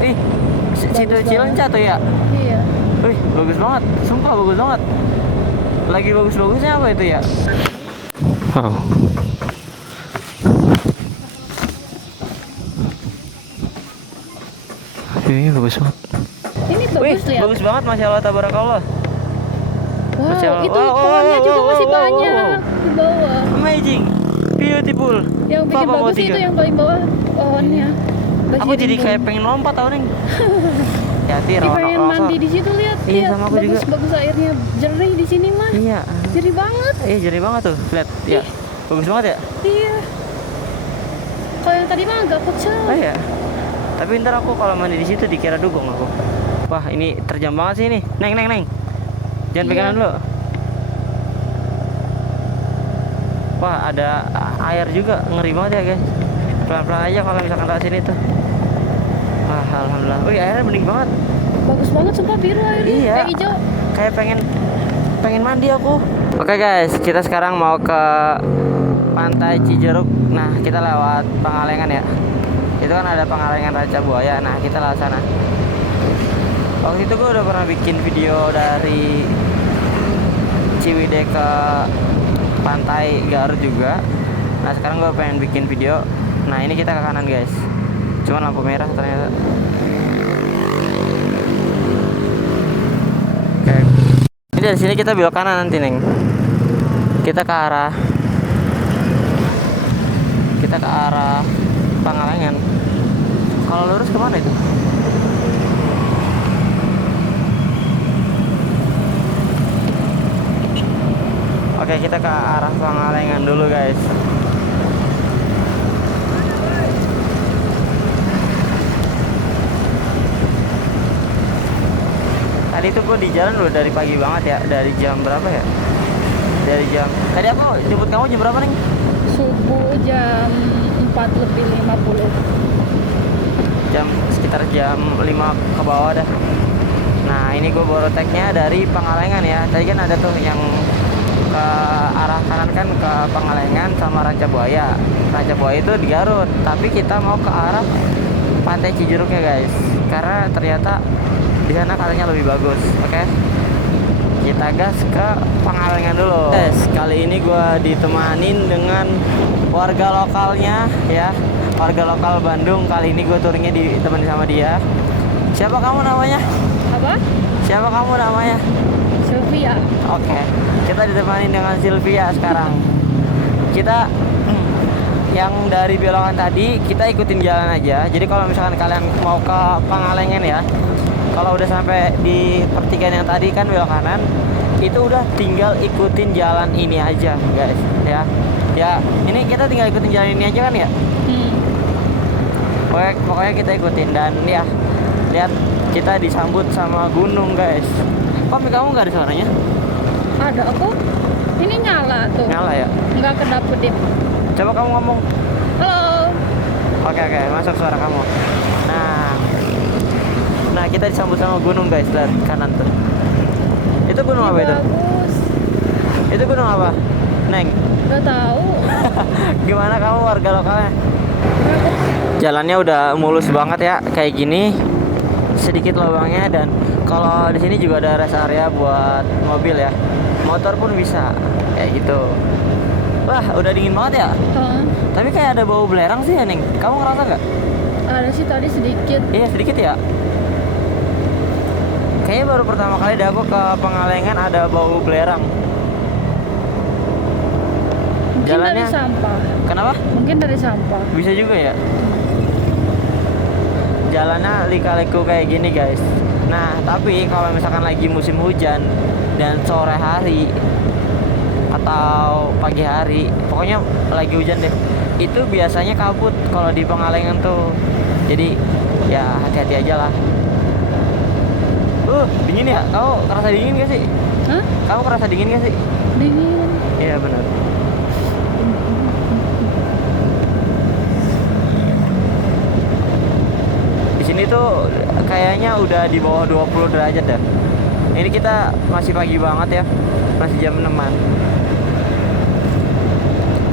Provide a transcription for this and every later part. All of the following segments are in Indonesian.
Ih, situ Cilenca tuh ya. Iya. Wih, bagus banget. Sumpah bagus banget. Lagi bagus-bagusnya apa itu ya? Wow. Ini bagus banget. Ini bagus Wih, lihat. bagus banget, masya Allah, tabarakallah. Wow, Masya Allah. itu Wow, pohonnya wow, juga wow, masih wow, banyak wow. di bawah. Amazing, beautiful. Yang bikin Papa mau bagus itu tiga. yang paling bawah pohonnya. Aku jadi rimbun. kayak pengen lompat tau Neng. Hati-hati Ih, rawan pengen longsor. mandi di situ lihat. Iya, Lihat, sama aku juga. bagus airnya jernih di sini mah. Iya. Jernih banget. Iya, jernih banget tuh. Lihat, ya. Bagus banget ya. Iya. Kalau yang tadi mah agak kecil. Oh iya. Tapi ntar aku kalau mandi di situ dikira dugong aku. Wah, ini terjam banget sih ini. Neng. Jangan Iya. pegangan dulu. Wah, ada air juga, ngeri banget ya guys. Pelan-pelan aja kalau misalkan ke sini tuh. Wah, alhamdulillah. Wih, airnya bening banget. Bagus banget sumpah, biru airnya. Iya. Kayak hijau. Kayak pengen mandi aku. Oke guys, kita sekarang mau ke Pantai Cijeruk. Nah, kita lewat Pangalengan ya. Itu kan ada Pangalengan Ranca Buaya. Nah, kita lewat sana. Waktu itu gue udah pernah bikin video dari Ciwidey ke Pantai Garut juga. Nah, sekarang gue pengen bikin video. Nah, ini kita ke kanan guys. Cuman lampu merah ternyata. Oke. Ini dari sini kita belok kanan nanti Neng. Kita ke arah Pangalengan. Kalau lurus kemana itu? Oke, kita ke arah Pangalengan dulu guys. Tadi tuh gue di jalan udah dari pagi banget ya. Dari jam berapa ya? Tadi aku jemput kamu jam berapa Neng? Subuh jam 4:50. Sekitar jam 5 ke bawah dah. Nah, ini gue baru tag-nya dari Pangalengan ya. Tadi kan ada tuh yang ke arah kanan kan ke Pangalengan sama Ranca Buaya. Ranca Buaya itu di Garut, tapi kita mau ke arah Pantai Cijeruk ya guys. Karena ternyata di sana katanya lebih bagus. Oke. Kita gas ke Pangalengan dulu. Guys, kali ini gue ditemanin dengan warga lokalnya ya. Warga lokal Bandung. Kali ini gue touringnya ditemani sama dia. Siapa kamu namanya? Apa? Siapa kamu namanya? Sylvia. Oke, kita ditemani dengan Sylvia sekarang. Kita yang dari belokan tadi kita ikutin jalan aja. Jadi kalau misalkan kalian mau ke Pangalengan ya, kalau udah sampai di pertigaan yang tadi kan belok kanan, itu udah tinggal ikutin jalan ini aja guys ya. Ya, ini kita tinggal ikutin jalan ini aja kan ya. Pokoknya kita ikutin dan ya lihat kita disambut sama gunung guys. Kok kamu nggak ada suaranya? Ada aku. Ini nyala tuh. Nyala ya? Nggak kedap kedip. Coba kamu ngomong. Halo. Oke, masuk suara kamu. Nah kita disambut sama gunung guys dari kanan tuh. Itu gunung apa itu? Bagus. Itu gunung apa? Neng. Nggak tahu. Gimana kamu warga lokalnya? Jalannya udah mulus banget ya kayak gini. Sedikit lubangnya dan kalau di sini juga ada rest area buat mobil ya. Motor pun bisa kayak gitu. Wah, udah dingin banget ya. Tapi kayak ada bau belerang sih ya, Neng. Kamu ngerasa nggak? Ada sih tadi sedikit. Iya, sedikit ya. Kayaknya baru pertama kali deh aku ke Pangalengan ada bau belerang. Mungkin Jalannya dari sampah. Kenapa? Mungkin dari sampah. Bisa juga ya. Jalannya lika-liku kayak gini guys. Nah, tapi kalau misalkan lagi musim hujan dan sore hari atau pagi hari, pokoknya lagi hujan deh, itu biasanya kabut kalau di Pangalengan tuh. Jadi ya hati-hati aja lah. Dingin ya? Kamu kerasa dingin gak sih? Hah? Kamu kerasa dingin gak sih? Dingin. Iya benar. Di sini tuh kayaknya udah di bawah 20 derajat dah. Ini kita masih pagi banget ya. Masih jam 6-an.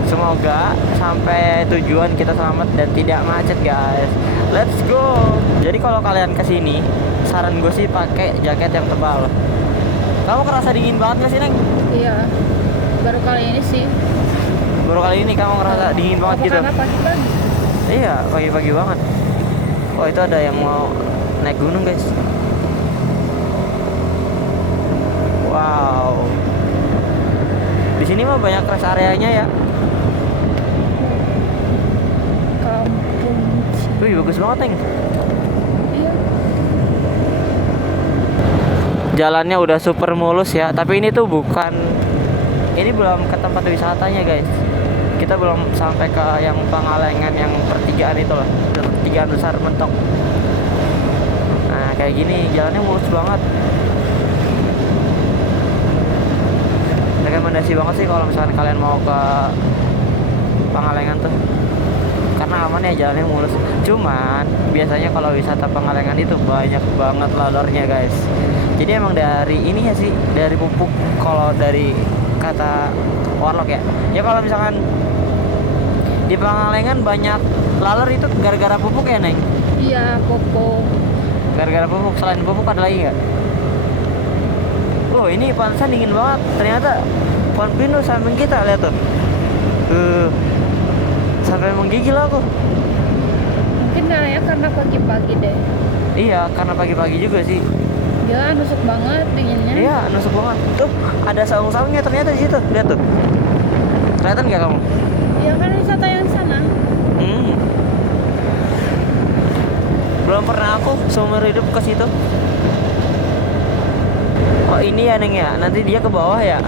Semoga sampai tujuan kita selamat dan tidak macet guys. Let's go. Jadi kalau kalian kesini, saran gue sih pakai jaket yang tebal. Kamu kerasa dingin banget gak sih, Neng? Iya. Baru kali ini sih. Baru kali ini kamu ngerasa dingin banget Apa gitu? karena pagi-pagi? Iya, pagi-pagi banget. Oh, itu ada yang mau naik gunung, guys. Wow. Di sini mah banyak rest areanya ya. Kampung. Wih, bagus banget, Neng. Iya. Jalannya udah super mulus ya, tapi ini tuh bukan, ini belum ke tempat wisatanya, guys. Kita belum sampai ke yang Pangalengan, yang pertigaan itu loh, pertigaan besar mentok. Nah, kayak gini jalannya mulus banget. Rekomendasi banget sih kalau misalkan kalian mau ke Pangalengan tuh, karena aman ya, jalannya mulus. Cuman biasanya kalau wisata Pangalengan itu banyak banget lalurnya, guys. Jadi emang dari ini ya sih, dari pupuk. Kalau dari kata warlock ya, ya kalau misalkan di Pangalengan banyak lalur itu gara-gara pupuk ya, Neng? Iya, Popo. Gara-gara pupuk. Selain pupuk ada lagi nggak? Oh, ini pantesan dingin banget. Ternyata pohon pinus samping kita, lihat tuh. Sampai menggigil aku. Mungkin ya karena pagi-pagi deh. Iya, karena pagi-pagi juga sih. Ya, nusuk banget dinginnya. Iya, nusuk banget. Tuh, ada saung-saungnya ternyata di situ. Lihat tuh. Kelihatan nggak kamu? Iya kan wisata yang sana. Belum pernah aku seumur hidup ke situ. Oh, ini ya, Neng ya. Nanti dia ke bawah ya.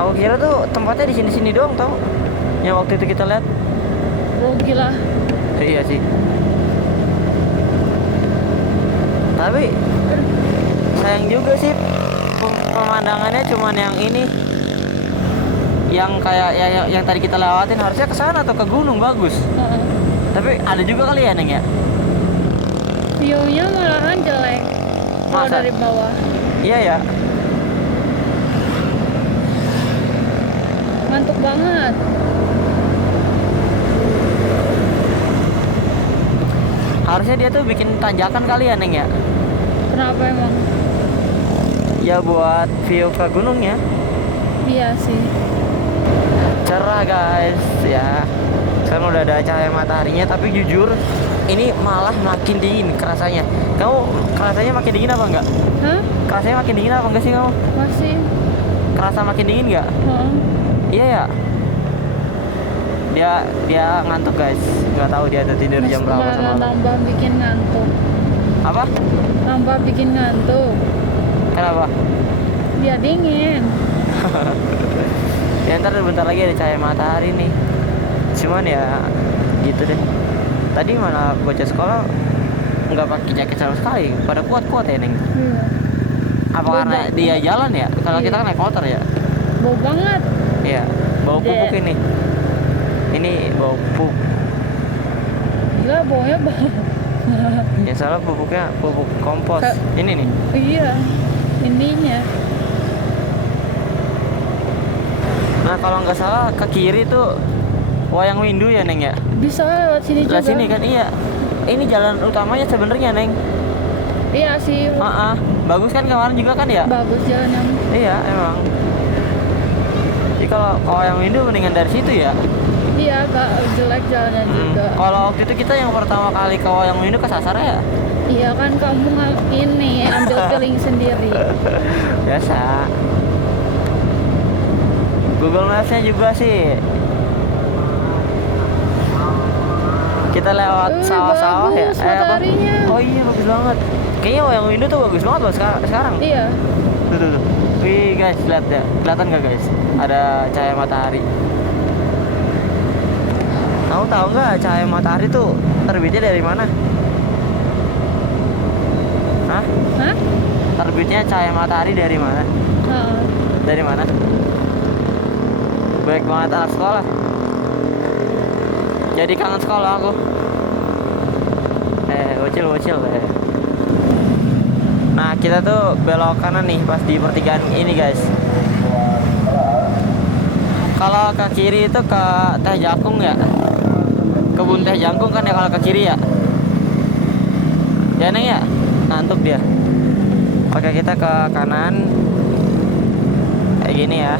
Aku kira tuh tempatnya di sini-sini doang, tau. Yang waktu itu kita lihat. Rugi lah. Iya sih. Tapi sayang juga sih, pemandangannya cuman yang ini, yang kayak ya, yang tadi kita lewatin. Harusnya ke sana atau ke gunung bagus. Tapi ada juga kali ya, Neng ya. View-nya malahan jelek kalau Masa? dari bawah. Iya ya. Ngantuk banget. Harusnya dia tuh bikin tanjakan kali ya, Neng ya. Kenapa emang? Ya buat view ke gunungnya. Iya sih. Cerah, guys ya. Sekarang udah ada cahaya mataharinya, tapi jujur ini malah makin dingin kerasanya. Kamu kerasanya makin dingin apa enggak? Hah? Kerasanya makin dingin apa enggak sih kamu? Masih. Kerasa makin dingin nggak? Heeh. Iya ya. Dia ngantuk, guys. Nggak tahu dia ada tidur jam berapa Malah semalam. nambah bikin ngantuk. Apa? Nambah bikin ngantuk. Kenapa? Dia dingin. Ya ntar bentar lagi ada cahaya matahari nih. Cuman ya gitu deh. Tadi mana bocah sekolah nggak pakai jaket sama sekali, pada kuat-kuat ya, Neng. Iya. Apa Bau karena banget. dia jalan ya? Kalau Iya. kita kan naik motor ya. Bau banget. Iya, bau pupuk Dek. ini. Ini bau pupuk. Gila baunya bau. Ya salah, pupuknya pupuk kompos. Ka- Ini nih. Iya. Ininya. Nah, kalau nggak salah ke kiri tuh Wayang Windu ya, Neng ya. Bisa lewat sini juga. Lah sini kan, iya. Ini jalan utamanya sebenarnya, Neng. Iya sih. Bagus kan kemarin juga kan ya? Bagus jalannya. Iya, emang. Jadi kalau ke Wayang Windu mendingan dari situ ya. Iya, agak jelek jalannya juga. Kalau waktu itu kita yang pertama kali ke Wayang Windu kesasar ya. Iya kan kamu ini ambil feeling sendiri. Biasa. Google Maps-nya juga sih. Kita lewat sawah-sawah ya. Bagus mataharinya. Oh iya, bagus banget. Kayaknya Wayang Windu tuh bagus banget loh sekarang. Iya. Tuh. Wih, guys, lihat ya. Kelihatan nggak, guys? Ada cahaya matahari. Kamu tahu nggak cahaya matahari tuh terbitnya dari mana? Hah? Hah? Terbitnya cahaya matahari dari mana? Heeh. Dari mana? Baik banget anak sekolah. Jadi kangen sekolah aku. Bocil. Nah, kita tuh belok kanan nih pas di pertigaan ini, guys. Kalau ke kiri itu ke Teh Jakung ya. Kebun Teh Jakung kan ya kalau ke kiri ya. Ya Neng ya, ngantuk dia. Oke, kita ke kanan. Kayak gini ya.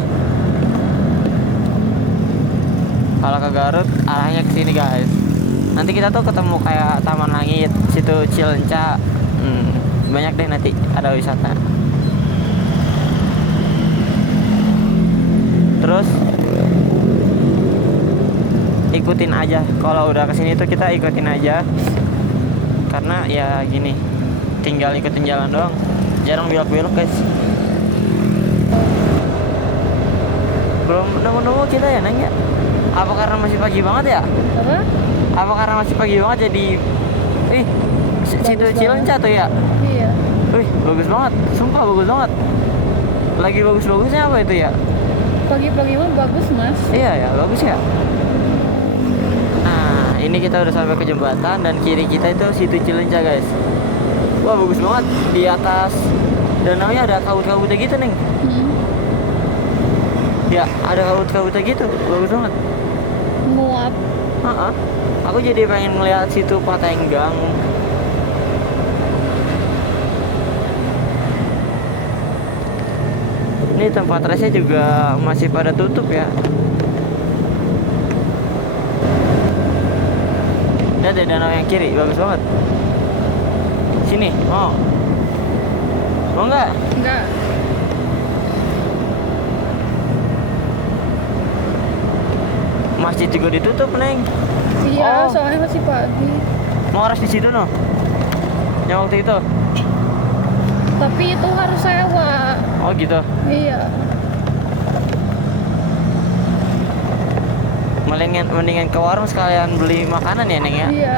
Kalau ke Garut arahnya ke sini guys. Nanti kita tuh ketemu kayak Taman Langit, situ Cilenca. Banyak deh nanti ada wisata. Terus ikutin aja. Kalau udah kesini tuh kita ikutin aja. Karena ya gini, tinggal ikutin jalan doang. Jarang belok-belok guys. Belum nemu-nemu kita ya Neng ya. Apa karena masih pagi banget ya? Apa? Apa karena masih pagi banget jadi situ Bagus Cilenca tuh ya? Iya. Wih, bagus banget. Sumpah bagus banget. Lagi bagus-bagusnya apa itu ya? Pagi-pagi mah bagus mas. Iya ya, bagus ya. Nah, ini kita udah sampai ke jembatan dan kiri kita itu situ Cilenca guys. Wah, bagus banget. Di atas danaunya ada kabut-kabutnya gitu Neng. Ya, ada kabut-kabutnya gitu. Bagus banget. Muap. Aku jadi pengen ngeliat situ Patenggang. Ini tempat resnya juga masih pada tutup ya. Dan ada danau yang kiri, bagus banget. Sini, mau? Mau nggak? Enggak. Masjid juga ditutup Neng. Iya, Oh. soalnya masih pagi. Mau harus di situ no? Yang waktu itu? Tapi itu harus sewa. Oh gitu. Iya. Mendingan ke warung sekalian beli makanan ya Neng ya. Iya.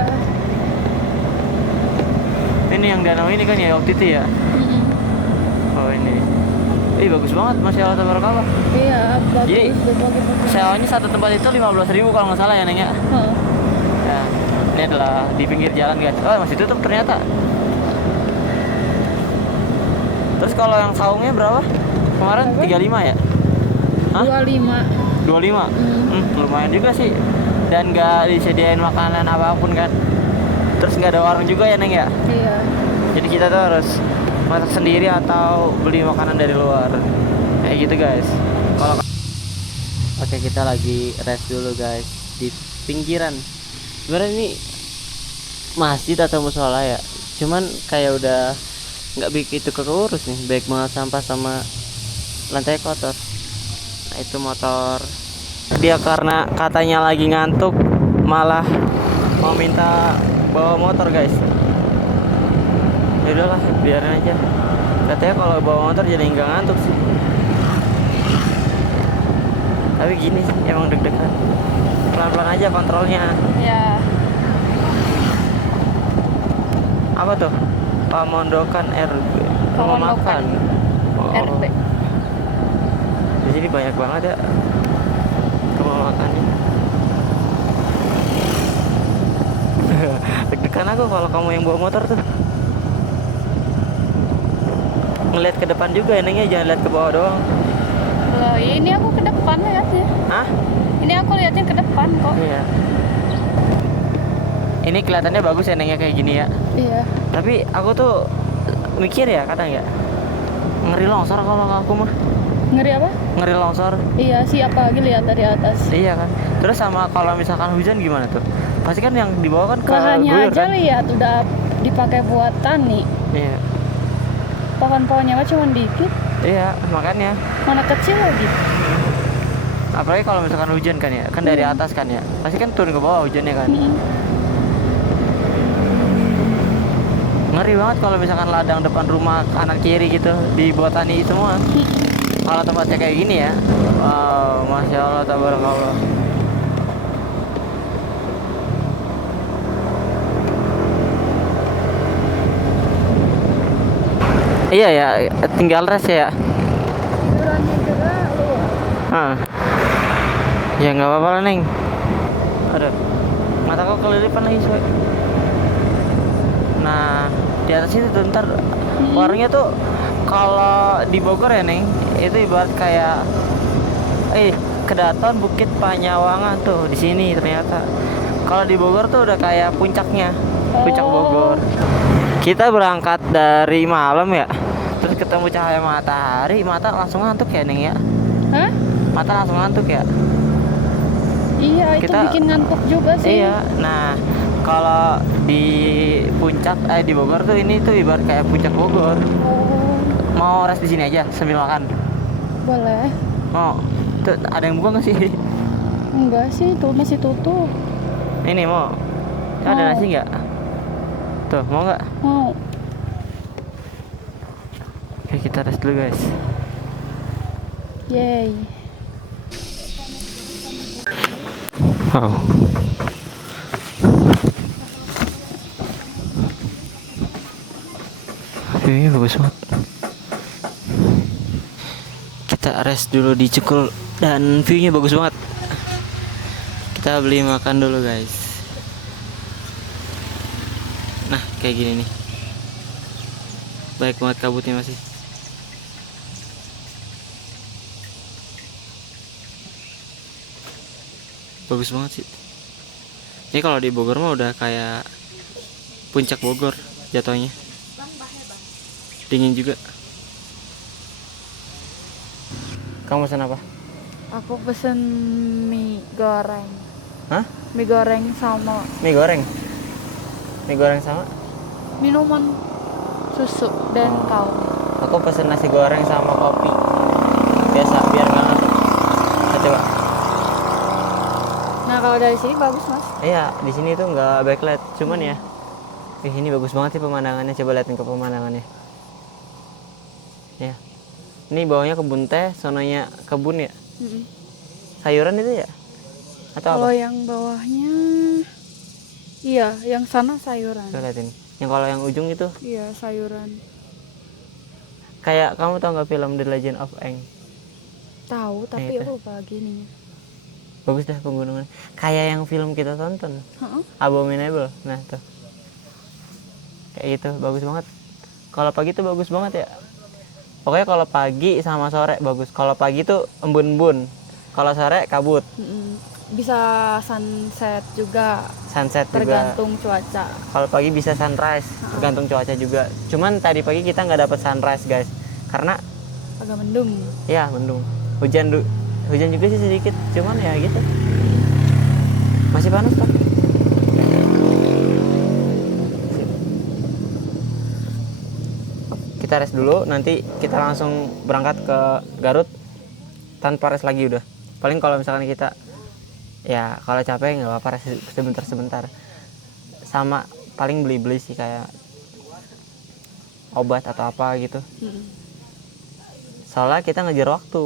Ini yang danau ini kan ya waktu itu ya. Oh ini. Bagus banget, Masya Allah tabarakallah. Iya, bagus. Jadi, bagus. Sewanya satu tempat itu 15.000 kalau nggak salah ya Neng ya. Ya, ini adalah di pinggir jalan guys. Oh masih tutup ternyata. Terus kalau yang saungnya berapa? Kemarin Berapa? 35 ya? Hah? 25. 25? Lumayan juga sih. Dan nggak disediain makanan apapun kan. Terus nggak ada warung juga ya Neng ya? Iya. Jadi kita tuh harus masak sendiri atau beli makanan dari luar. Kayak gitu guys. Kalau Oke, kita lagi rest dulu guys di pinggiran. Sebenarnya ini masjid atau musola ya. Cuman kayak udah nggak begitu keurus nih, baik banget sampah sama lantai kotor. Nah itu motor dia karena katanya lagi ngantuk malah mau minta bawa motor guys. Ya udahlah biarin aja, katanya kalau bawa motor jadi nggak ngantuk sih. Tapi gini sih emang deg-degan, pelan-pelan aja kontrolnya. Ya. Apa tuh? Pamondokan RB. Rumah makan. Oh. RB. Di sini banyak banget ya rumah makannya. Deg-degan aku kalau kamu yang bawa motor tuh. Ngeliat ke depan juga enaknya, jangan lihat ke bawah doang. Loh, ini aku ke depan lihatnya. Hah? Ini aku lihatnya ke depan kok. Iya. Ini kelihatannya bagus enaknya kayak gini ya. Iya. Tapi aku tuh mikir ya kadang ya, ngeri longsor kalau aku mah. Ngeri apa? Ngeri longsor. Iya, siapa lagi lihat dari atas. Iya kan. Terus sama kalau misalkan hujan gimana tuh? Pasti kan yang di bawah kan Lahannya guyur aja kan? lihat udah dipakai buat tani. Iya. Pohon-pohonnya mah cuma dikit. Iya, makanya. Mana kecil lagi. Apalagi kalau misalkan hujan kan ya, kan dari atas kan ya. Pasti kan turun ke bawah hujannya kan. Ngeri banget kalau misalkan ladang depan rumah kanan kiri gitu dibuat tani semua. Kalau tempatnya kayak gini ya, wow, masya Allah tabarakallah. Iya ya, tinggal rest ya. Ukurannya juga luas. Ya nggak apa-apa lah Neng. Aduh, mataku kelilipan lagi soy. Nah, di atas itu tuh ntar warungnya tuh kalau di Bogor ya Neng, itu ibarat kayak Kedaton Bukit Panyawangan tuh di sini ternyata. Kalau di Bogor tuh udah kayak puncaknya, puncak Bogor. Kita berangkat dari malam ya, terus ketemu cahaya matahari, mata langsung ngantuk ya Neng ya. Hah? Mata langsung ngantuk ya. Iya, itu bikin ngantuk juga sih. Iya. Nah, kalau di puncak di Bogor tuh ini tuh ibarat kayak puncak Bogor. Oh, Mau rest di sini aja sambil makan. boleh. Mau. Tuh ada yang buka nggak sih? Enggak sih, tuh masih tutup. Ini mau. Ada Mau. nasi nggak? Tuh mau nggak? Mau. Oke, kita rest dulu guys. Yay. Wow. View-nya bagus banget. Kita rest dulu di Cukul dan view-nya bagus banget. Kita beli makan dulu guys. Nah kayak gini nih. Baik banget kabutnya masih. Bagus banget sih. Ini kalau di Bogor mah udah kayak puncak Bogor jatuhnya. Dingin juga. Kamu pesan apa? Aku pesen mie goreng. Hah? Mie goreng sama Mie goreng. Mie goreng sama? minuman susu dan Oh. kaum. Aku pesen nasi goreng sama kopi. Biasa biar nggak ngantuk. Nah, coba. Nah, kalau dari sini bagus, Mas. Iya, di sini tuh nggak backlight, cuman ya. Ini bagus banget sih pemandangannya. Coba liatin ke pemandangannya. Ya. Ini bawahnya kebun teh, sononya kebun ya. Sayuran itu ya? Atau Kalau apa? yang bawahnya, iya, yang sana sayuran. Coba liatin. Yang kalau yang ujung itu Iya, sayuran. kayak kamu tau nggak film The Legend of Aang? Tahu, tapi itu. lupa gini. Bagus dah pegunungan. Kayak yang film kita tonton, Heeh. Abominable. Nah tuh, kayak gitu, bagus banget. Kalau pagi tuh bagus banget ya. Pokoknya kalau pagi sama sore bagus. Kalau pagi tuh embun-embun. Kalau sore kabut. Bisa sunset juga, Sunset juga. tergantung cuaca. Kalau pagi bisa sunrise, tergantung cuaca juga. Cuman tadi pagi kita nggak dapat sunrise guys, karena Agak mendung. ya mendung. Hujan juga sih sedikit. Cuman ya gitu. Masih panas kok. Kita rest dulu, nanti kita langsung berangkat ke Garut tanpa rest lagi udah. Paling kalau misalkan kita ya kalau capek nggak apa-apa rest sebentar. Sama paling beli sih kayak obat atau apa gitu. Soalnya kita ngejar waktu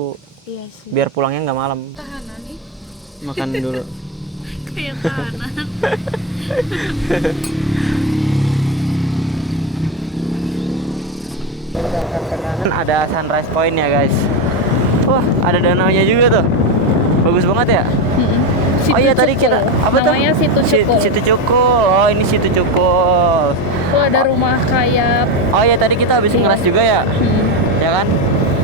Iya sih. biar pulangnya nggak malam. Tahanan nih. Makan dulu. Kayak tahanan. Kan ada sunrise point ya guys. Wah ada danaunya juga tuh. Bagus banget ya. Oh iya tadi kita apa tuh? Namanya Situ Cukul. Situ Cukul. Oh ini Situ Cukul. Tuh ada rumah kayak. Oh iya tadi kita habis ngelas juga ya. Ya kan?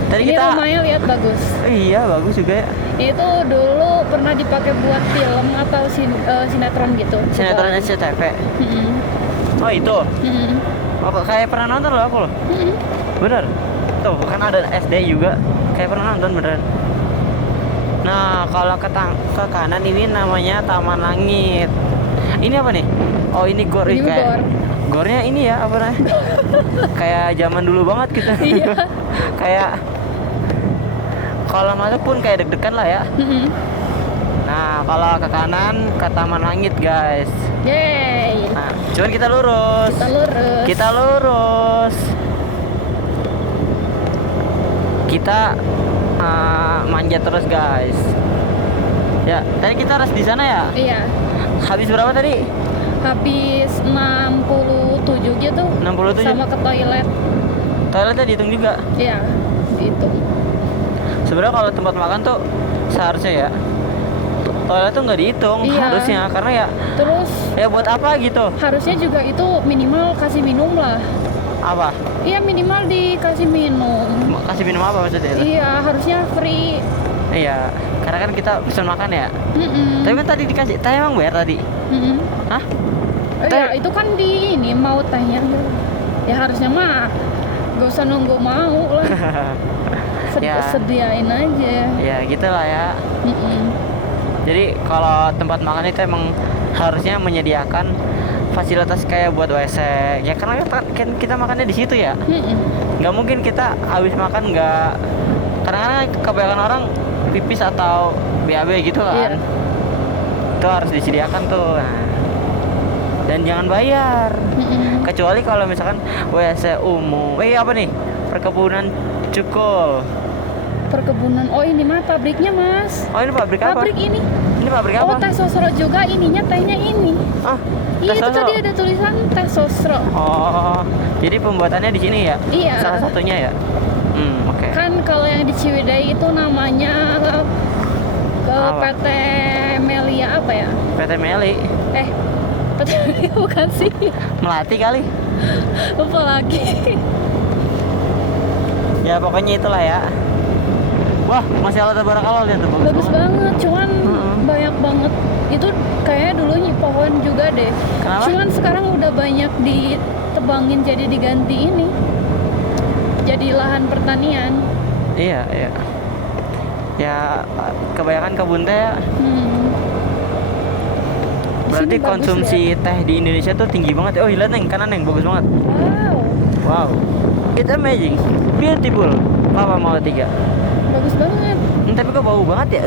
Tadi Ini kita rumahnya lihat bagus. iya bagus juga ya. Itu dulu pernah dipakai buat film atau sinetron gitu. Sinetron SCTV. Oh itu. Oh kayak pernah nonton loh aku loh. Bener. Tuh kan ada SD juga. Kayak pernah nonton beneran. Nah kalau ke kanan ini namanya Taman Langit. Ini apa nih? Oh ini gor. Ini kayak gor. gornya ini ya apa namanya? Kayak zaman dulu banget kita. Iya. Kayak kalau masuk pun kayak deg-degan lah ya. Nah kalau ke kanan ke Taman Langit guys. Yeay. Nah, cuman kita lurus. Kita lurus. Kita lurus. Kita manjat terus guys. Ya, tadi kita harus di sana ya. Iya. Habis berapa tadi? Habis 67 gitu. 67. Sama ke toilet. Toiletnya dihitung juga. Iya, gitu. Sebenarnya kalau tempat makan tuh seharusnya ya toilet tuh nggak dihitung Iya. harusnya karena ya Terus buat apa gitu? harusnya juga itu minimal kasih minum lah. Apa? Iya, minimal dikasih minum. Kasih minum apa maksudnya itu? Iya, harusnya free. Iya, kan Karena kan kita pesan makan ya. Mm-mm. Tapi kan tadi dikasih teh, emang bayar tadi? Mm-mm. Hah? Oh, ya itu kan di ini mau tehnya. Ya harusnya mah gak usah nunggu mau lah. Ya. Sediain aja. Ya gitu lah ya. Mm-mm. Jadi kalau tempat makan itu emang harusnya menyediakan fasilitas kayak buat WC. Ya karena kan kita makannya di situ ya. Mm-mm. Nggak mungkin kita habis makan nggak. Karena kebanyakan orang pipis atau BAB gitu kan. Iya. Itu harus disediakan tuh. Nah. Dan jangan bayar. Mm-mm. Kecuali kalau misalkan WC umum. Apa nih? Perkebunan cukul. Perkebunan. Oh ini mah pabriknya mas. Oh ini pabrik apa? Pabrik ini. Ini pabrik Oh apa? teh sosro juga ininya tehnya ini. Ah, Iya teh itu sosro. tadi ada tulisan teh sosro. Oh, jadi pembuatannya di sini ya? Iya. Salah satunya ya? Oke. Kan kalau yang di Ciwidey itu namanya ke Apa? PT Melia apa ya? PT Meli, PT Melia bukan sih. Melati kali. Lupa lagi. Ya pokoknya itulah ya. Wah, masih Allah tabarakallah, lihat tuh. Bagus banget, cuman Mm-mm. banyak banget. Itu kayaknya dulunya pohon juga deh. Kenapa? Cuman sekarang udah banyak ditebangin jadi diganti ini. Jadi lahan pertanian. Iya, iya. Ya kebanyakan kebun teh ya. Di Berarti sini bagus konsumsi teh di Indonesia tuh tinggi banget. Oh, lihat Neng, kanan Neng, bagus banget. ya. Wow, Wow. It's amazing. Beautiful. Papa mau 3. bagus banget. Tapi kok bau banget ya?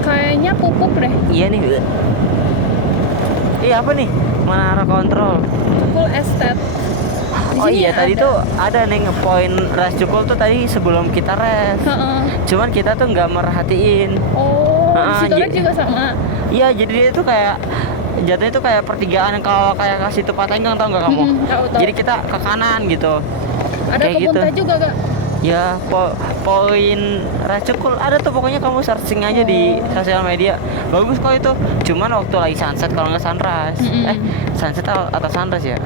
Kayaknya pupuk deh. Iya nih. Iya apa nih? Menara kontrol. Full estate. Di Oh sini iya tadi ada. tuh ada nih poin res cukul tuh tadi sebelum kita res. Heeh. Cuman kita tuh nggak merhatiin. Oh, di Ah, situ ji- juga sama. Iya jadi dia tuh kayak jatuhnya tuh kayak pertigaan kalau kayak kasih tuh Patenggang, tau nggak kamu? Tahu. Jadi kita ke kanan gitu. Ada kayak kebun gitu. teh juga gak? Ya poin res cukul ada tuh, pokoknya kamu searching aja di Oh. sosial media. Bagus kok itu. Cuman waktu lagi sunset kalau nggak sunrise. Mm-mm. Sunset atau sunrise ya.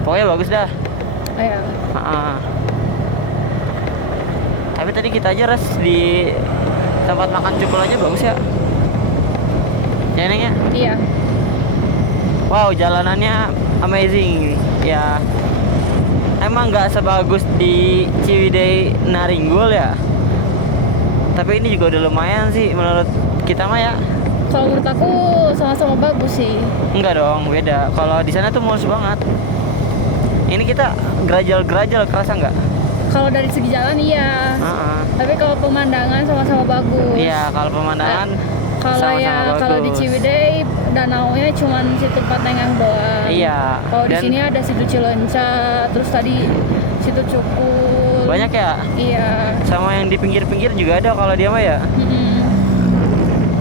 Pokoknya bagus dah. Iya. Ah. Tapi tadi kita aja res di tempat makan cukul aja bagus ya. Ya Neng ya. Iya. Wow, jalanannya amazing. Ya. Emang nggak sebagus di Ciwidey Naringgul ya. Tapi ini juga udah lumayan sih menurut kita mah ya. Kalau menurut aku sama-sama bagus sih. Enggak dong, beda. Kalau di sana tuh mulus banget. Ini kita gerajal-gerajal, kerasa nggak? Kalau dari segi jalan iya. Heeh. Tapi kalau pemandangan sama-sama bagus. Iya, kalau pemandangan Kalau sama-sama ya kalau di bagus. Ciwidey danaunya cuma situ Patenggang doang. Iya. Kalau di Dan sini ada situ Cileunca, terus tadi situ Cukul. banyak ya. Iya. Sama yang di pinggir-pinggir juga ada kalau dia mah ya. Mm-mm.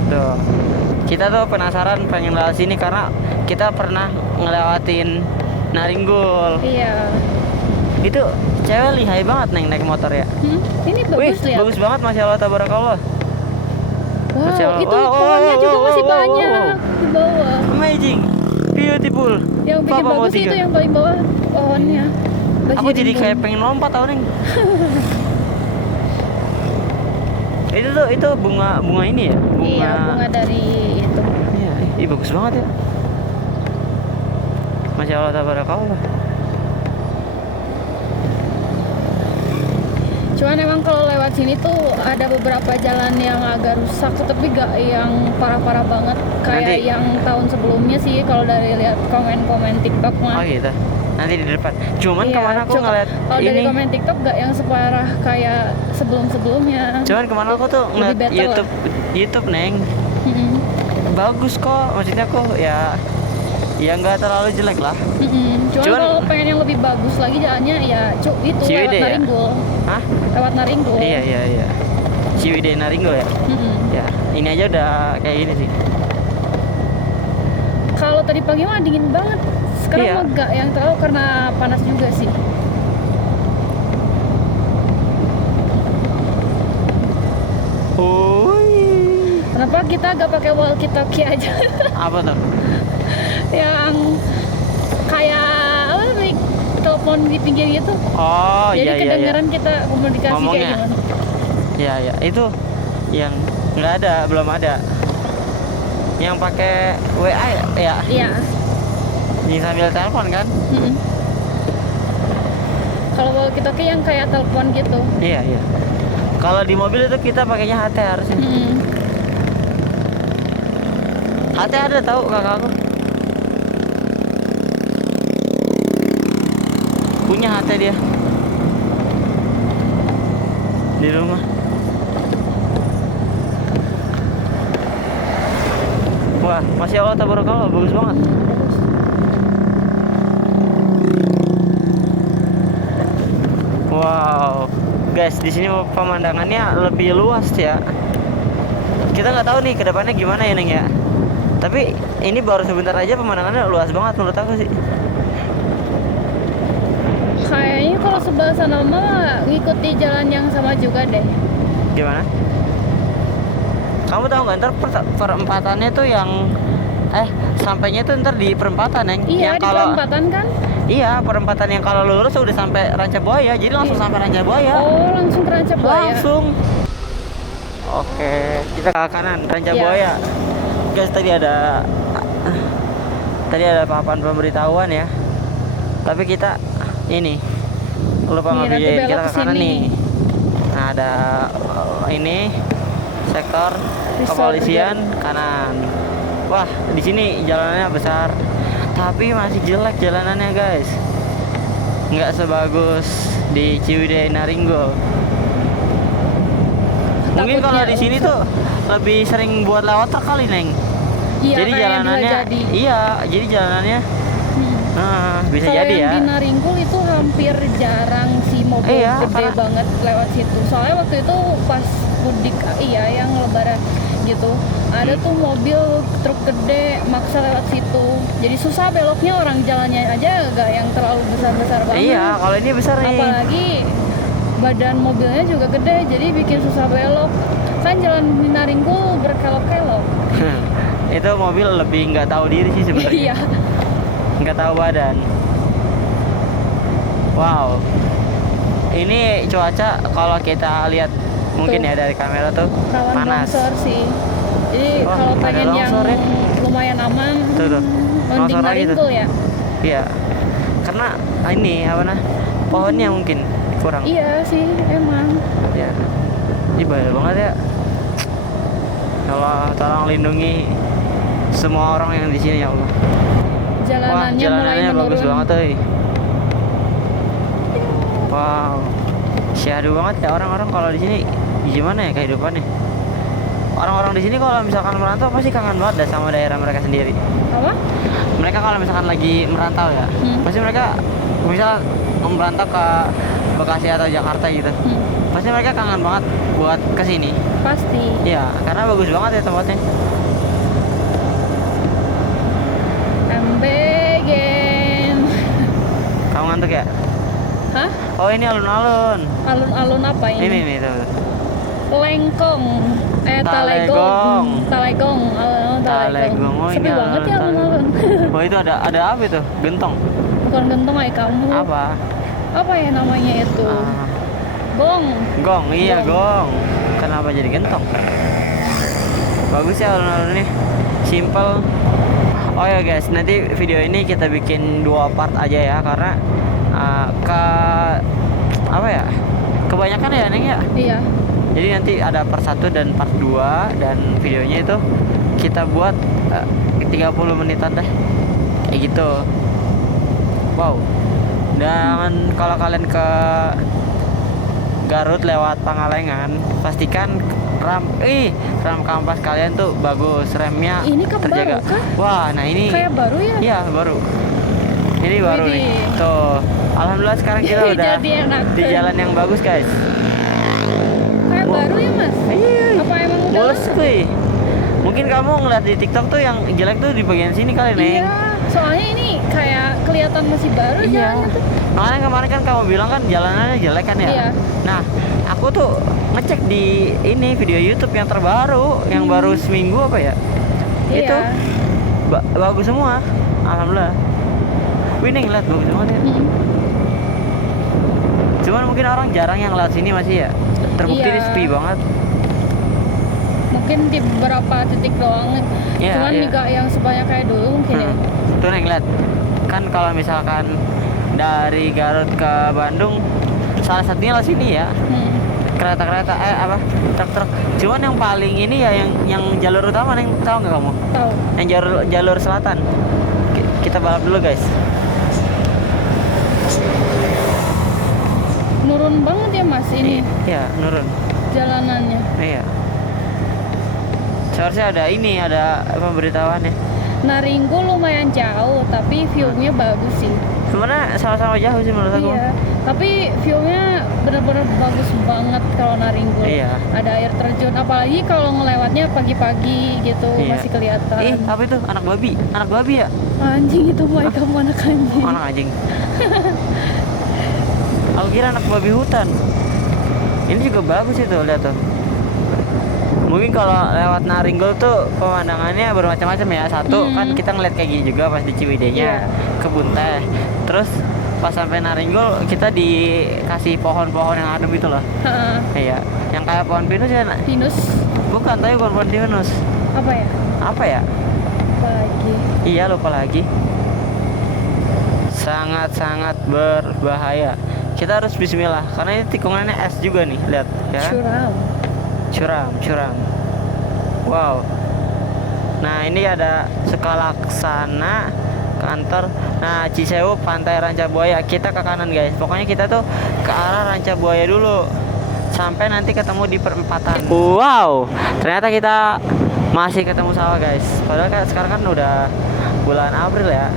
Tuh. Kita tuh penasaran pengen lewat sini karena kita pernah ngelewatin Naringgul. Iya. Itu cewek lihai banget Neng naik motor ya. Ini Wih, bagus lihat. bagus banget, Masya Allah tabarakallah. Wow, Masya Allah. itu Wow, pohonnya wow, juga wow, masih wow, banyak wow. di bawah. Amazing, beautiful. Yang bikin Papa mau bagus itu 3. yang paling bawah pohonnya. Lagi Aku jadi rimbun. kayak pengen lompat tau Neng. itu bunga ini ya? Iya, bunga dari itu. Iya, ih bagus banget ya. Masya Allah tabarakallah. Cuman emang kalau lewat sini tuh ada beberapa jalan yang agak rusak, tapi gak yang parah-parah banget kayak Nanti- yang tahun sebelumnya sih kalau dari lihat komen-komen TikTok mah. Oh gitu. Nanti di depan. Cuman Iya, kemana aku ngeliat kalau dari ini. komen TikTok gak yang separah kayak sebelum-sebelumnya. Cuman kemana aku tuh ngeliat Lebih better YouTube Neng. Mm-mm. Bagus kok. Maksudnya aku ya nggak terlalu jelek lah. Mm-mm. Cuman Cuman- kalau pengen yang lebih bagus lagi jalannya ya itu Ciwidey lewat ya? Naringgul. Hah? Lewat Naringgul. Iya. Ciwidey Naringgul ya. Mm-mm. Ya, ini aja udah kayak gini sih. Kalau tadi pagi mah dingin banget. Sekarang Iya. mah enggak yang terlalu karena panas juga sih. Hui. Kenapa kita gak pakai walkie-talkie aja? Apa tuh? Yang kayak apa nih telepon di pinggir gitu. Oh Jadi iya. kedengeran kita komunikasi Ngomongnya. kayak gimana. Iya. Itu yang Nggak ada, belum ada. Yang pakai WA ya? Iya. Yang sambil telepon kan? Mm-mm. Kalau walkie-talkie yang kayak telepon gitu. Iya, iya. Kalau di mobil itu kita pakainya HT harusnya. Mm-mm. HT ada tahu kakak aku. Punya HT dia. Di rumah. Wah, Masya Allah, tabarakallah, bagus banget. Wow, guys, di sini pemandangannya lebih luas ya. Kita nggak tahu nih kedepannya gimana ya Neng ya. Tapi ini baru sebentar aja pemandangannya luas banget menurut aku sih. Kayaknya kalau sebelah sana mah ngikuti jalan yang sama juga deh. Gimana? Kamu tahu nggak ntar perempatannya tuh yang sampainya tuh ntar di perempatan Neng. Iya, Yang di perempatan kan? Iya, perempatan yang kalau lurus udah sampai Ranca Buaya, jadi langsung Iya. sampai Ranca Buaya. Oh, langsung ke Ranca Buaya. Langsung. Oke, kita ke kanan Ranca Iya. Buaya. Guys, tadi ada papan pemberitahuan ya. Tapi kita ini lupa Nih, nanti ngevideoin, belok kita ke ke kanan sini. nih. Nah, ada ini sektor Resort kepolisian kanan. Wah, di sini jalanannya besar, tapi masih jelek jalanannya guys. Nggak sebagus di Ciwidey Naringgo. Mungkin kalau Takutnya di sini rusak. tuh lebih sering buat lewat truk kali Neng. Iya, Jadi kayaknya bisa jalanannya, jadi. iya, jadi jalanannya bisa Kalau jadi yang ya. di Naringkul itu hampir jarang sih mobil Iya, gede karena- banget lewat situ. Soalnya waktu itu pas mudik, iya yang lebaran gitu, ada tuh mobil truk gede maksa lewat situ. Jadi susah beloknya, orang jalannya aja gak yang terlalu besar-besar banget. Iya, kalau ini besar nih. Apalagi badan mobilnya juga gede, jadi bikin susah belok. Kan jalan di Naringkul berkelok-kelok. Itu mobil lebih nggak tahu diri sih sebenarnya. Iya. Nggak tahu badan. Wow, ini cuaca kalau kita lihat mungkin Tuh. ya dari kamera tuh Rawan panas. longsor sih. Jadi Wah, kalau ada pengen yang longsor ya? lumayan aman, Tuh. mending Longsor lagi tuh. Naringkul ya. Iya, karena ini apa nah pohonnya mungkin kurang. Iya sih, emang. Ya, ini bahaya banget ya. Kalau tolong lindungi semua orang yang di sini ya Allah. Wah, Jalanannya, mulai jalanannya menurun. bagus banget euy. Wow, syahdu banget ya orang-orang kalau di sini. Gimana ya kehidupannya? Orang-orang di sini kalau misalkan merantau pasti kangen banget dah sama daerah mereka sendiri. Apa? Mereka kalau misalkan lagi merantau ya, pasti mereka misal merantau ke Bekasi atau Jakarta gitu. Pasti mereka kangen banget buat kesini. Pasti. Iya, karena bagus banget ya tempatnya. Ambegen. Kamu ngantuk ya? Hah? Oh, ini alun-alun. Alun-alun apa ini? Ini nih tuh. Lengkong. Talegong. Talegong. Talegong. Alun-alun Talegong. Talegong. Oh, Sepi ini banget ya alun-alun. Oh, itu ada apa itu? Gentong. Bukan gentong kayak kamu. Apa? Apa ya namanya itu? Ah, Gong. gong. Iya, Gong. gong. Kenapa jadi gentong? Bagus ya alun-alun ini. Simple. Oh ya guys, nanti video ini kita bikin 2 part aja ya karena apa ya? Kebanyakan ya Neng ya. Iya. Jadi nanti ada part 1 dan part 2 dan videonya itu kita buat 30 menitan deh. Kayak gitu. Wow. Dan kalau kalian ke Garut lewat Pangalengan, pastikan ram kampas kalian tuh bagus, remnya Ini kan terjaga. baru kah? Wah, nah ini Kayak baru ya? iya baru. Ini baru nih. Widih. Tuh. Alhamdulillah sekarang kita udah Jadi enak. di jalan yang bagus, guys. Kayak Wow. baru ya mas? Iya. Apa emang udah Mulus lama? kuy. Mungkin kamu ngeliat di TikTok tuh yang jelek tuh di bagian sini kali, Neng. Iya, soalnya ini kayak kelihatan masih baru Iya. jalannya tuh. Makanya kemarin kan kamu bilang kan jalanannya jelek kan ya. Iya. Nah, aku tuh ngecek di ini video YouTube yang terbaru, yang baru seminggu apa ya? Itu Iya. bagus semua. Alhamdulillah. Winning lihat bagus banget ya. Cuman mungkin orang jarang yang lewat sini masih ya. Terbukti Iya. ini sepi banget. Mungkin mungkin di beberapa titik doang. Iya, Cuman iya. nggak yang sebanyak kayak dulu mungkin ya. Tuh Neng lihat, kan kalau misalkan dari Garut ke Bandung, salah satunya lah sini ya, kereta-kereta truk-truk. Cuman yang paling ini ya yang jalur utama, Neng, tahu nggak kamu? Tahu. Yang jalur selatan. Kita balap dulu guys. Nurun banget ya Mas ini Iya, nurun. jalanannya. Iya. Seharusnya ada pemberitahuannya. Naringgo lumayan jauh, tapi view-nya bagus sih. Sebenarnya sama-sama jauh sih menurut aku. Iya, tapi view-nya benar-benar bagus banget kalau Naringgo. Iya. Ada air terjun, apalagi kalau ngelewatnya pagi-pagi gitu Iya. masih kelihatan. Apa itu? Anak babi ya? Anjing itu Mai, kamu anak anjing. Anak anjing. Aku kira anak babi hutan. Ini juga bagus itu, lihat tuh. Mungkin kalau lewat Naringgol tuh pemandangannya bermacam-macam ya. Satu kan kita ngeliat kayak gini juga pas di Ciwidey-nya, kebun teh. Terus pas sampai Naringgol kita dikasih pohon-pohon yang adem itu loh. Heeh. Iya, yang kayak pohon pinus ya. Pinus Bukan, tapi bukan pohon pinus. apa ya? Apa ya? Pagi. Iya, lupa lagi. Sangat-sangat berbahaya. Kita harus bismillah karena ini tikungannya es juga nih, lihat ya. Curam. Wow. Nah, ini ada Sukalaksana kantor. Nah, Cisewu Pantai Rancabuaya. Kita ke kanan, guys. Pokoknya kita tuh ke arah Rancabuaya dulu sampai nanti ketemu di perempatan. Wow. Ternyata kita masih ketemu sawah, guys. Padahal kan sekarang kan udah bulan April ya.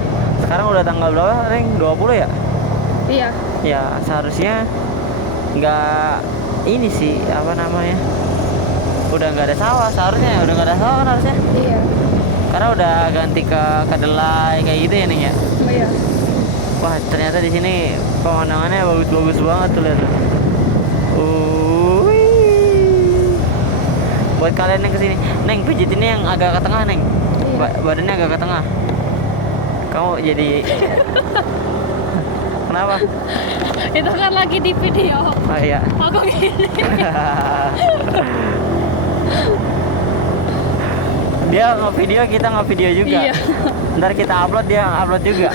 Sekarang udah tanggal berapa, Ring? 20 ya? Iya. Ya, seharusnya nggak ini sih, apa namanya? Udah nggak ada sawah, seharusnya udah nggak ada sawah kan harusnya. Iya. Karena udah ganti ke kedelai kayak gitu ya, Ning ya. Iya. Wah, ternyata di sini pemandangannya bagus-bagus banget tuh, lihat. Buat kalian yang kesini, Neng, pijit ini yang agak ke tengah, Neng. Iya. Badannya agak ke tengah. Kamu jadi kenapa? Itu kan lagi di video. Oh iya. Aku gini. Dia nge-video, kita nge-video juga. Iya. Ntar kita upload, dia upload juga.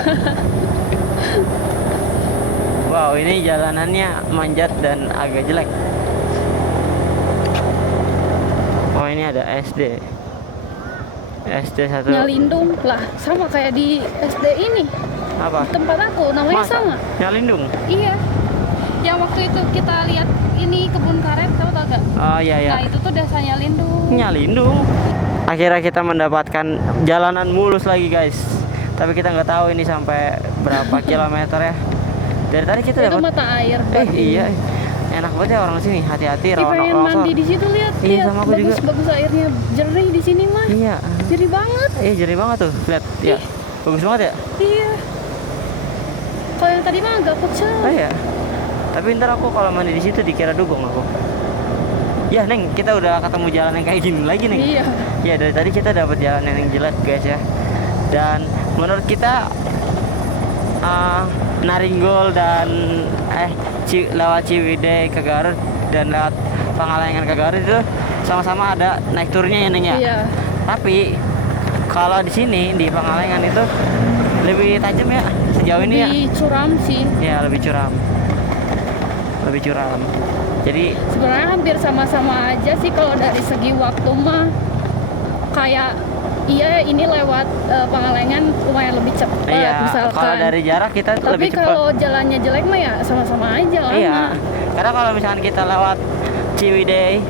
Wow, ini jalanannya manjat dan agak jelek. Oh, ini ada SD 1. Nyalindung lah, sama kayak di SD ini. Apa? Tempat aku namanya Masa? sama. Nyalindung. Iya. Yang waktu itu kita lihat ini kebun karet, tahu gak? Oh iya ya. Nah, itu tuh desa Nyalindung. Nyalindung. Akhirnya kita mendapatkan jalanan mulus lagi, guys. Tapi kita nggak tahu ini sampai berapa kilometer ya. Dari tadi kita Itu dapat. mata air. Batu. Iya. Enak banget ya orang sini. Hati-hati Ih, pengen longsor. mandi di situ, lihat. Iya, lihat. sama aku juga. Bagus airnya, jernih di sini mah. Iya. Jernih banget. Jernih banget tuh. Lihat, ya. Bagus banget ya. Iya. Kalau yang tadi mah agak kecil. Oh iya. Tapi ntar aku kalau mandi di situ dikira dugong aku. Ya, Neng, kita udah ketemu jalan yang kayak gini lagi, Neng. Iya. Ya, dari tadi kita dapat jalan yang jelek, guys ya. Dan menurut kita Naringgol dan lewat Ciwidey ke Garut dan lewat Pangalengan ke Garut itu sama-sama ada naik turunnya ya, Neng ya. Iya. Tapi kalau di sini di Pangalengan itu lebih tajam ya sejauh ini ya. Lebih curam sih. Ya, lebih curam. Jadi Sebenarnya hampir sama-sama aja sih kalau dari segi waktu mah. Kayak iya ini lewat Pangalengan lumayan lebih cepat iya, misalkan. kalau dari jarak kita Tapi lebih cepat. kalau jalannya jelek mah ya sama-sama aja lama. Iya. Karena kalau misalkan kita lewat Ciwidey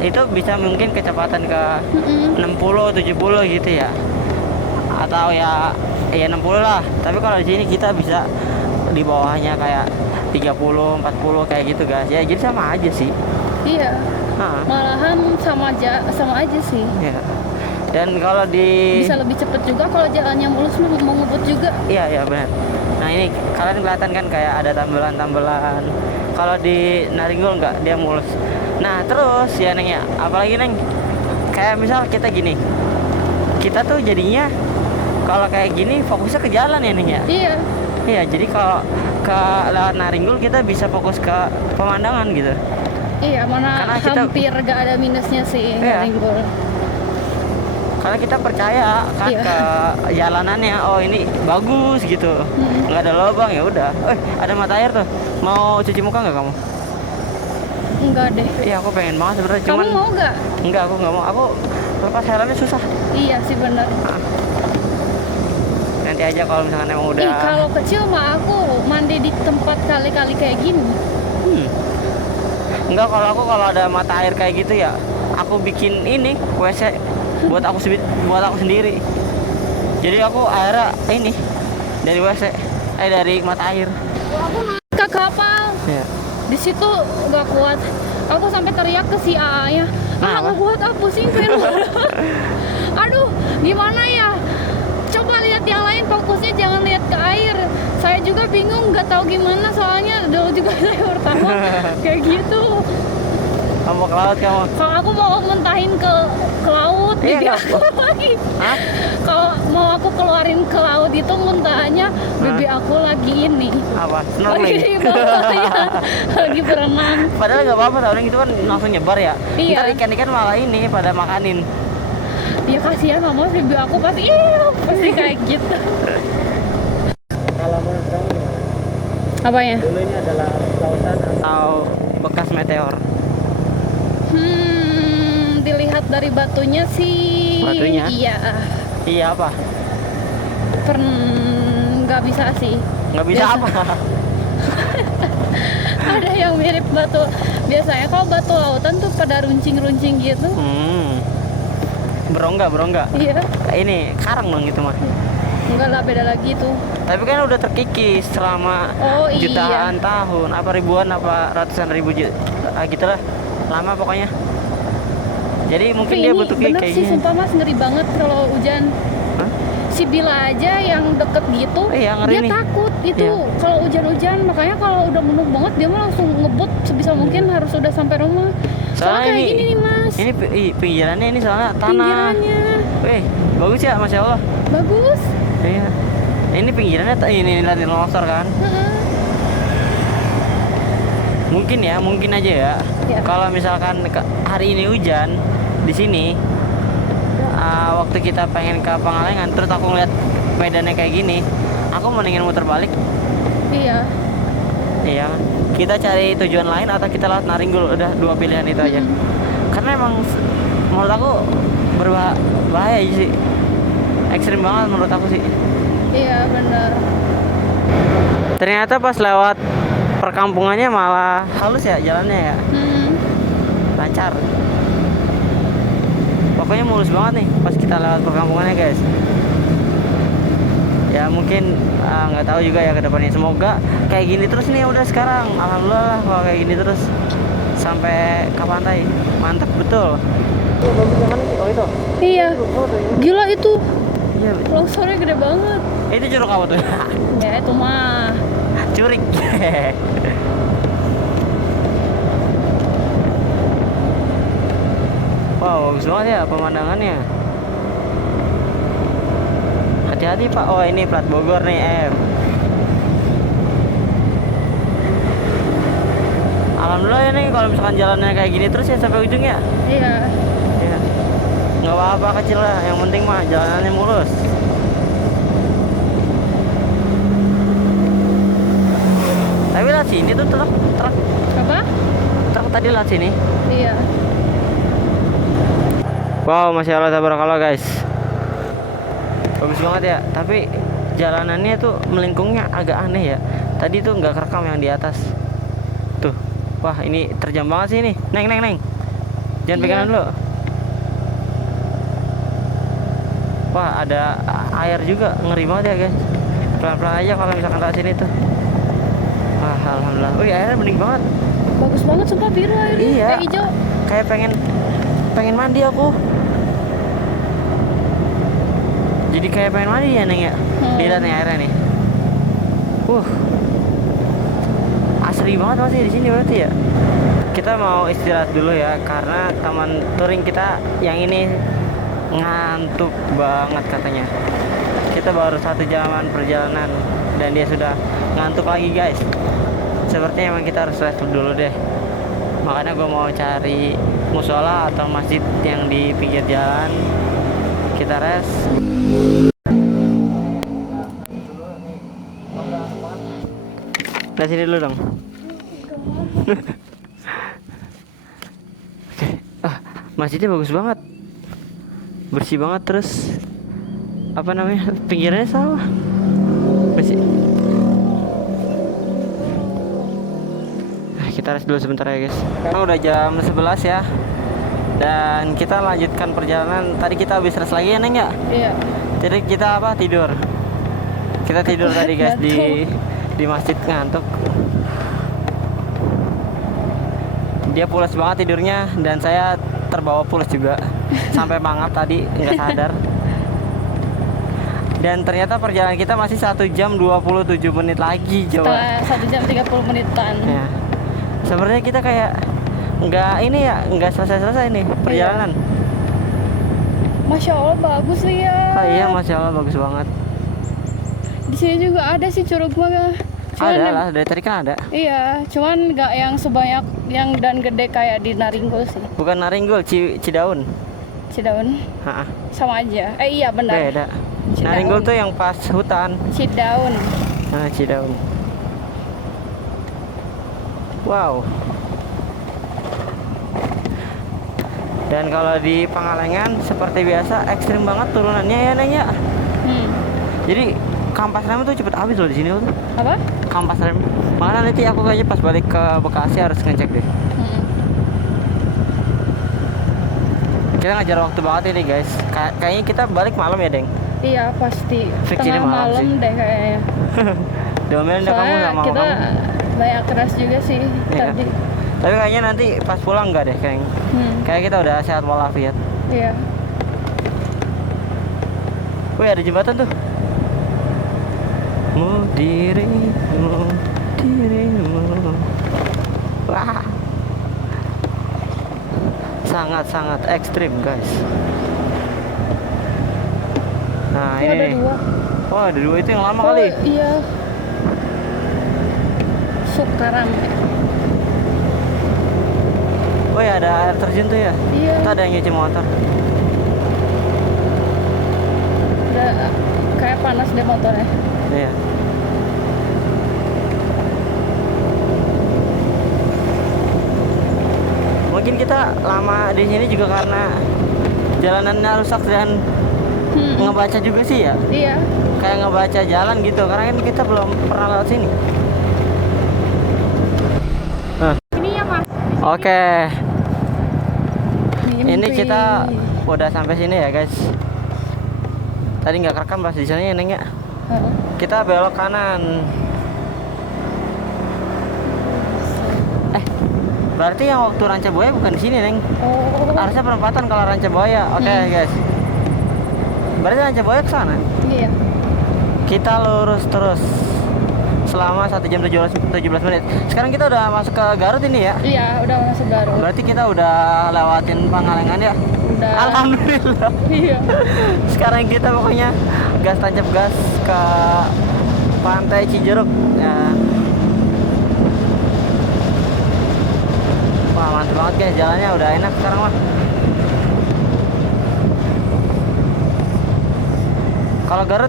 itu bisa mungkin kecepatan ke 60 70 gitu ya. Atau ya 60 lah. Tapi kalau di sini kita bisa di bawahnya kayak 30 40 kayak gitu, guys. Ya jadi sama aja sih. Iya. Nah, Malahan sama aja sih. ya. Dan kalau di Bisa lebih cepet juga kalau jalannya mulus mah mau ngebut juga. Iya benar. Nah, ini kalian kelihatan kan kayak ada tambelan-tambelan. Kalau di Naringgol enggak, dia mulus. Nah, terus ya Neng ya, apalagi Neng, kayak misal kita gini. Kita tuh jadinya kalau kayak gini fokusnya ke jalan ya Neng ya. Iya. Iya, jadi kalau ke lewat Naringgol kita bisa fokus ke pemandangan gitu. Iya, mana Karena kita- hampir gak ada minusnya sih Iya. Naringgul. Karena kita percaya kan Iya. ke jalanannya, oh ini bagus gitu, nggak ada lubang, ya udah. Ada mata air tuh, mau cuci muka nggak kamu? Enggak deh. Iya, aku pengen banget sebenarnya, Kamu cuman mau gak? enggak, aku nggak mau. Aku lepas helmnya susah. Iya sih bener. Nanti aja kalau misalkan emang udah. Ih, kalau kecil mah aku mandi di tempat kali-kali kayak gini. Enggak, kalau ada mata air kayak gitu ya, aku bikin ini WC buat aku sendiri. Jadi aku airnya ini dari WC, dari mata air. Aku naik ke kapal. Ya. Di situ gak kuat. Aku sampai teriak ke si AA-nya. Nah, apa? Gak kuat, aku pusing Vero. Aduh, gimana ya? Coba lihat yang lain, fokusnya jangan lihat ke air. Saya juga bingung, nggak tahu gimana soalnya dulu juga saya pertama kayak gitu. Kamu ke laut kamu. Kalau aku mau muntahin ke laut, Iya, bibi nggak aku lagi. Hah? Kalau mau aku keluarin ke laut itu muntahannya, bibi aku lagi ini. Apa? Lagi Snorkeling. di bawah ya, lagi berenang. Padahal nggak apa-apa, tahun itu kan langsung nyebar ya. Iya. Ntar ikan-ikan malah ini pada makanin. Ya kasihan mama, bibi aku pasti kayak gitu. Kalau menurut kamu gimana? Apanya? Dulu ini adalah lautan atau bekas meteor? Dilihat dari batunya sih. Batunya? Iya. Iya apa? Nggak bisa sih. Nggak bisa Biasa. apa? Ada yang mirip batu. Biasanya kalau batu lautan tuh pada runcing-runcing gitu. Berongga. Iya. Ini karang dong itu mah. Enggak lah, beda lagi tuh. Tapi kan udah terkikis selama Oh, iya. jutaan tahun, apa ribuan, apa ratusan ribu gitu lah. Lama pokoknya. Jadi mungkin Tapi dia ini bentuknya bener kayak sih, gini. sumpah mas, ngeri banget kalau hujan. Hah? Si Bila aja yang deket gitu, Iya, ngeri dia nih. takut itu Iya. kalau hujan-hujan. Makanya kalau udah menuh banget dia mah langsung ngebut sebisa mungkin harus udah sampai rumah. Soalnya kayak gini nih mas, Ini pinggirannya ini soalnya tanah. pinggirannya Wih, bagus ya, masya Allah. bagus. Iya. Ini pinggirannya ini lari longsor kan. Heeh. Mungkin aja ya. Iya. Kalau misalkan hari ini hujan di sini, waktu kita pengen ke Pangalengan, terus aku ngeliat medannya kayak gini, aku mendingan muter balik. Iya. Iya. Kita cari tujuan lain atau kita lewat Naringgul, udah dua pilihan itu aja. Karena emang menurut aku berbahaya sih. Ekstrim banget menurut aku sih. Iya benar. Ternyata pas lewat perkampungannya malah halus ya jalannya ya, lancar. Pokoknya mulus banget nih pas kita lewat perkampungannya guys. Ya mungkin nggak tahu juga ya ke depannya. Semoga kayak gini terus nih udah sekarang. Alhamdulillah lah kalau kayak gini terus sampai ke pantai. Mantap betul. Oh itu. Iya. Gila itu. Iya. Longsornya gede banget. Itu curug apa tuh? Ya itu mah. Curik. Wow, bagus banget ya pemandangannya. Hati-hati Pak. Oh ini plat Bogor nih M. Alhamdulillah ya nih kalau misalkan jalannya kayak gini terus ya sampai ujung ya. Iya. Iya. Nggak apa-apa kecil lah. Yang penting mah jalanannya mulus. Tapi lihat sini tuh truk Apa? tadi lihat sini. Iya. Wow, masya Allah tabarakallah guys. Bagus banget ya. Tapi jalanannya tuh melengkungnya agak aneh ya. Tadi tuh nggak kerekam yang di atas. Tuh, wah ini terjam banget sih ini. Neng. Jangan Iya. pegangan dulu. Wah ada air juga, ngeri banget ya guys. Pelan-pelan aja kalau misalkan lewat sini tuh. Wah alhamdulillah. Wih airnya bening banget. Bagus banget sumpah, biru airnya. Iya. Kayak hijau. Kayak pengen mandi aku. Jadi kayak pengen mandi ya Neng ya. Lihat nih airnya nih. Asri banget masih di sini berarti ya. Kita mau istirahat dulu ya karena teman touring kita yang ini ngantuk banget katanya. Kita baru 1 jaman perjalanan dan dia sudah ngantuk lagi guys. Sepertinya emang kita harus rest dulu deh. Makanya gue mau cari musola atau masjid yang di pinggir jalan. Kita rest. Dari sini dulu dong. Oke. Masjidnya bagus banget. Bersih banget, terus apa namanya? Pinggirannya sawah. Bersih. Kita rest dulu sebentar ya guys. Sekarang udah jam 11 ya. Dan kita lanjutkan perjalanan. Tadi kita habis rest lagi ya Neng ya? Iya. Jadi kita apa? Tidur. Kita tidur tadi guys di masjid, ngantuk. Dia pulas banget tidurnya dan saya terbawa pulas juga. Sampai mangap tadi nggak sadar. Dan ternyata perjalanan kita masih 1 jam 27 menit lagi coba. Setelah 1 jam 30 menitan. Ya. Sebenarnya kita kayak nggak selesai nih perjalanan. Masya Allah bagus nih ya. Iya, Masya Allah bagus banget. Di sini juga ada sih Curug mah. Ada lah, dari tadi kan ada. Iya, cuman nggak yang sebanyak yang dan gede kayak di Naringgul sih. Bukan Naringgul, Cidaun. Cidaun. Ha-ha. Sama aja. Iya benar. Beda. Cidaun. Naringgul tuh yang pas hutan. Cidaun. Nah, Cidaun. Wow. Dan kalau di Pangalengan seperti biasa ekstrim banget turunannya ya Neng ya. Jadi kampas rem tuh cepet habis loh di sini loh. Apa? Kampas rem. Makanya nanti aku kayaknya pas balik ke Bekasi harus ngecek deh. Kita ngajar waktu banget ini guys. Kayaknya kita balik malam ya Deng. Iya pasti. Fix ini Tengah malam malam sih. deh kayaknya. Diomelin dah kamu Soalnya sama kita kamu. banyak keras juga sih Iya. tadi. Tapi kayaknya nanti pas pulang enggak deh kayaknya. Kayak kita udah sehat walafiat. Iya. Wih, ada jembatan tuh. Dirimu. Wah. Sangat-sangat ekstrim guys. Nah Tuh ini ada nih. 2. Oh, ada 2 itu yang lama kali. Iya. Sukaram. Oh ya, ada air terjun tuh ya. Iya. Kita ada yang nyuci motor. Udah kayak panas deh motornya. Iya. Mungkin kita lama di sini juga karena jalanannya rusak dan ngebaca juga sih ya. Iya. Kayak ngebaca jalan gitu, karena kan kita belum pernah lewat sini. Ini ya Mas. Oke, ini Mimpi. kita udah sampai sini ya guys. Tadi nggak kerekam pas di sana ya Neng ya. Kita belok kanan. Berarti yang waktu Ranca Buaya bukan di sini Neng. Oh. Harusnya perempatan kalau Ranca Buaya. Oke guys. Berarti Ranca Buaya ke sana. Iya. Kita lurus terus selama 1 jam 17 menit. Sekarang kita udah masuk ke Garut ini ya. Iya, udah masuk Garut. Berarti kita udah lewatin Pangalengan ya. Udah. Alhamdulillah. Iya. Sekarang kita pokoknya gas tancap gas ke Pantai Cijeruk ya. Wah, mantap banget guys, jalannya udah enak sekarang mah. Kalau Garut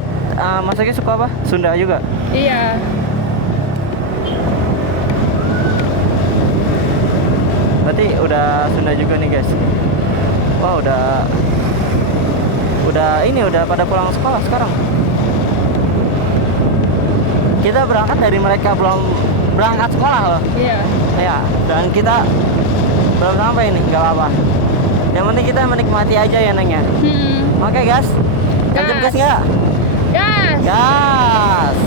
masuknya suka apa? Sunda juga? Iya. Berarti udah Sunda juga nih guys. Wah, udah pada pulang sekolah sekarang. Kita berangkat dari mereka belum berangkat sekolah loh. Iya. Ya, dan kita belum sampai ini, nggak apa-apa. Yang penting kita menikmati aja ya Neng ya. Oke guys, tancap gas nggak? Gas. Gas.